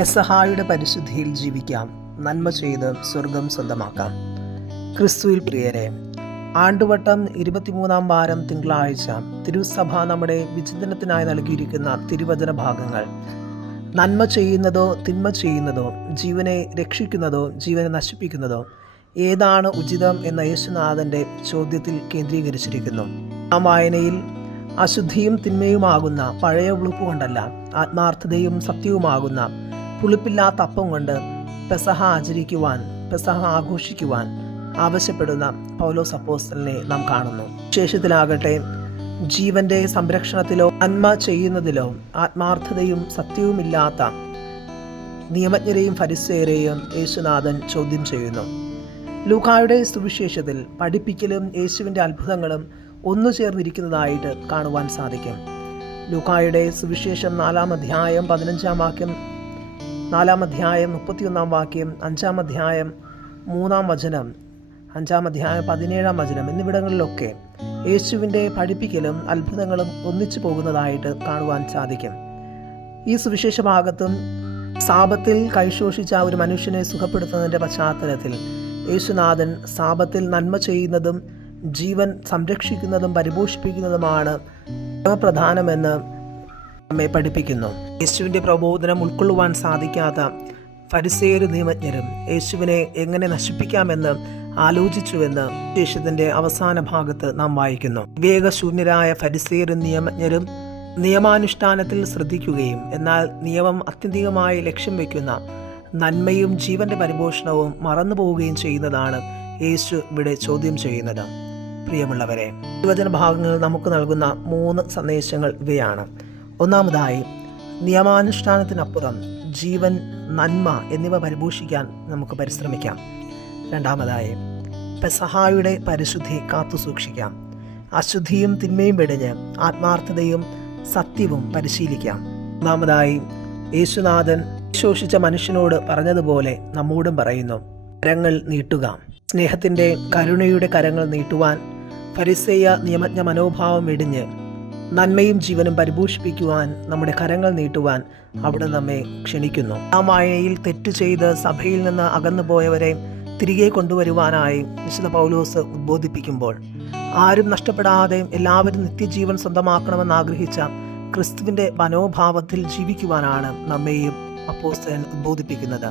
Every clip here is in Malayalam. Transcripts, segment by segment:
പെസഹായുടെ പരിശുദ്ധിയിൽ ജീവിക്കാം നന്മ ചെയ്ത് സ്വർഗം സ്വന്തമാക്കാം. ക്രിസ്തുവിൽ പ്രിയരെ ആണ്ടുവട്ടം ഇരുപത്തിമൂന്നാം വാരം തിങ്കളാഴ്ച തിരുസഭ നമ്മുടെ വിചിന്തനത്തിനായി നൽകിയിരിക്കുന്ന തിരുവചന ഭാഗങ്ങൾ. നന്മ ചെയ്യുന്നതോ തിന്മ ചെയ്യുന്നതോ ജീവനെ രക്ഷിക്കുന്നതോ ജീവനെ നശിപ്പിക്കുന്നതോ ഏതാണ് ഉചിതം എന്ന യേശുനാഥന്റെ ചോദ്യത്തിൽ കേന്ദ്രീകരിച്ചിരിക്കുന്നു. ആ വായനയിൽ അശുദ്ധിയും തിന്മയുമാകുന്ന പഴയ ഉളുപ്പ് കൊണ്ടല്ല ആത്മാർത്ഥതയും സത്യവുമാകുന്ന പുളിപ്പില്ലാത്ത അപ്പം കൊണ്ട് പെസഹ ആചരിക്കുവാൻ പെസഹ ആഘോഷിക്കുവാൻ ആവശ്യപ്പെടുന്ന പൗലോ സപ്പോസ്റ്റലിനെ നാം കാണുന്നു. ശേഷത്തിലാകട്ടെ ജീവന്റെ സംരക്ഷണത്തിലോ നന്മ ചെയ്യുന്നതിലോ ആത്മാർത്ഥതയും സത്യവുമില്ലാത്ത നിയമജ്ഞരെയും ഫരിസേരെയും യേശുനാഥൻ ചോദ്യം ചെയ്യുന്നു. ലൂക്കായുടെ സുവിശേഷത്തിൽ പഠിപ്പിക്കലും യേശുവിന്റെ അത്ഭുതങ്ങളും ഒന്നു ചേർന്നിരിക്കുന്നതായിട്ട് കാണുവാൻ സാധിക്കും. ലൂക്കായുടെ സുവിശേഷം നാലാം അധ്യായം പതിനഞ്ചാം വാക്യം നാലാം അധ്യായം മുപ്പത്തിയൊന്നാം വാക്യം അഞ്ചാം അധ്യായം മൂന്നാം വചനം അഞ്ചാം അധ്യായം പതിനേഴാം വചനം എന്നിവിടങ്ങളിലൊക്കെ യേശുവിന്റെ പഠിപ്പിക്കലും അത്ഭുതങ്ങളും ഒന്നിച്ചു പോകുന്നതായിട്ട് കാണുവാൻ സാധിക്കും. ഈ സുവിശേഷ ഭാഗത്തും സാപത്തിൽ കൈശോഷിച്ച ഒരു മനുഷ്യനെ സുഖപ്പെടുത്തുന്നതിന്റെ പശ്ചാത്തലത്തിൽ യേശുനാഥൻ സാപത്തിൽ നന്മ ചെയ്യുന്നതും ജീവൻ സംരക്ഷിക്കുന്നതും പരിപോഷിപ്പിക്കുന്നതുമാണ് പ്രധാനമെന്ന് നമ്മെ പഠിപ്പിക്കുന്നു. യേശുവിന്റെ പ്രബോധനം ഉൾക്കൊള്ളുവാൻ സാധിക്കാത്ത ഫരിസേര് നിയമജ്ഞരും യേശുവിനെ എങ്ങനെ നശിപ്പിക്കാമെന്ന് ആലോചിച്ചുവെന്ന് ശേഷത്തിന്റെ അവസാന ഭാഗത്ത് നാം വായിക്കുന്നു. വിവേകശൂന്യരായ ഫരിസേരും നിയമജ്ഞരും നിയമാനുഷ്ഠാനത്തിൽ ശ്രദ്ധിക്കുകയും എന്നാൽ നിയമം അത്യന്തികമായി ലക്ഷ്യം വയ്ക്കുന്ന നന്മയും ജീവന്റെ പരിപോഷണവും മറന്നു പോവുകയും ചെയ്യുന്നതാണ് യേശു ഇവിടെ ചോദ്യം ചെയ്യുന്നത്. പ്രിയമുള്ളവരെ വചന ഭാഗങ്ങൾ നമുക്ക് നൽകുന്ന മൂന്ന് സന്ദേശങ്ങൾ ഇവയാണ്. ഒന്നാമതായി നിയമാനുഷ്ഠാനത്തിനപ്പുറം ജീവൻ നന്മ എന്നിവ പരിപോഷിക്കാൻ നമുക്ക് പരിശ്രമിക്കാം. രണ്ടാമതായി പെസഹായുടെ പരിശുദ്ധി കാത്തു സൂക്ഷിക്കാം. അശുദ്ധിയും തിന്മയും വെടിഞ്ഞ് ആത്മാർത്ഥതയും സത്യവും പരിശീലിക്കാം. മൂന്നാമതായി യേശുനാഥൻ ശോഷിച്ച മനുഷ്യനോട് പറഞ്ഞതുപോലെ നമ്മോടും പറയുന്നു കരങ്ങൾ നീട്ടുക. സ്നേഹത്തിന്റെ കരുണയുടെ കരങ്ങൾ നീട്ടുവാൻ ഫരിസേയ നിയമജ്ഞ മനോഭാവം വെടിഞ്ഞ് നന്മയും ജീവനും പരിപോഷിപ്പിക്കുവാൻ നമ്മുടെ കരങ്ങൾ നീട്ടുവാൻ അവിടെ നമ്മെ ക്ഷണിക്കുന്നു. ആ മായയിൽ തെറ്റ് ചെയ്ത് സഭയിൽ നിന്ന് അകന്നു പോയവരെ തിരികെ കൊണ്ടുവരുവാനായി വിശുദ്ധ പൗലോസ് ഉദ്ബോധിപ്പിക്കുമ്പോൾ ആരും നഷ്ടപ്പെടാതെ എല്ലാവരും നിത്യജീവൻ സ്വന്തമാക്കണമെന്ന് ആഗ്രഹിച്ച ക്രിസ്തുവിന്റെ മനോഭാവത്തിൽ ജീവിക്കുവാനാണ് നമ്മെയും അപ്പോസ്തലൻ ഉദ്ബോധിപ്പിക്കുന്നത്.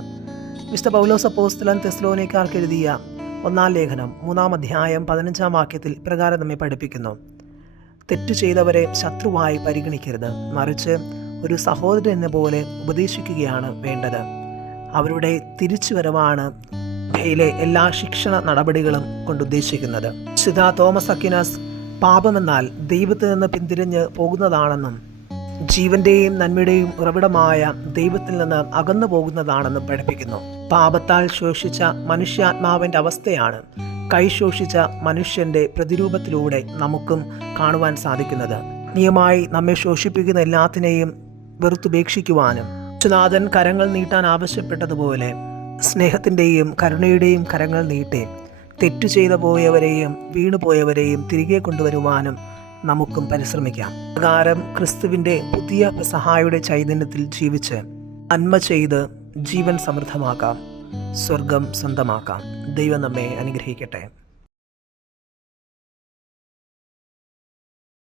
വിശുദ്ധ പൗലോസ് അപ്പോസ്തലൻ തെസ്ലോനേക്കാർക്ക് എഴുതിയ ഒന്നാം ലേഖനം മൂന്നാം അധ്യായം പതിനഞ്ചാം വാക്യത്തിൽ ഇപ്രകാരം നമ്മെ പഠിപ്പിക്കുന്നു. തെറ്റു ചെയ്തവരെ ശത്രുവായി പരിഗണിക്കരുത്. മറിച്ച് ഒരു സഹോദരൻ എന്ന പോലെ ഉപദേശിക്കുകയാണ് വേണ്ടത്. അവരുടെ തിരിച്ചുവരവാണ് ഇവയിലെ എല്ലാ ശിക്ഷണ നടപടികളും കൊണ്ട് ഉദ്ദേശിക്കുന്നത് വിശുദ്ധ തോമസ് അക്കിനാസ് പാപമെന്നാൽ ദൈവത്തിൽ നിന്ന് പിന്തിരിഞ്ഞ് പോകുന്നതാണെന്നും ജീവന്റെയും നന്മയുടെയും ഉറവിടമായ ദൈവത്തിൽ നിന്ന് അകന്നു പോകുന്നതാണെന്നും പഠിപ്പിക്കുന്നു. പാപത്താൽ ശോഷിച്ച മനുഷ്യാത്മാവിന്റെ അവസ്ഥയാണ് കൈശോഷിച്ച മനുഷ്യന്റെ പ്രതിരൂപത്തിലൂടെ നമുക്കും കാണുവാൻ സാധിക്കുന്നത്. നിയമായി നമ്മെ ശോഷിപ്പിക്കുന്ന എല്ലാത്തിനെയും വെറുത്തുപേക്ഷിക്കുവാനും ചുനാഥൻ കരങ്ങൾ നീട്ടാൻ ആവശ്യപ്പെട്ടതുപോലെ സ്നേഹത്തിന്റെയും കരുണയുടെയും കരങ്ങൾ നീട്ടി തെറ്റു ചെയ്തു പോയവരെയും വീണുപോയവരെയും തിരികെ കൊണ്ടുവരുവാനും നമുക്കും പരിശ്രമിക്കാം. പ്രകാരം ക്രിസ്തുവിന്റെ പുതിയ സഹായുടെ ചൈതന്യത്തിൽ ജീവിച്ച് നന്മ ചെയ്ത് ജീവൻ സമൃദ്ധമാക്കാം. സ്വർഗം സ്വന്തമാക്കാം. ദൈവം നമ്മെ അനുഗ്രഹിക്കട്ടെ.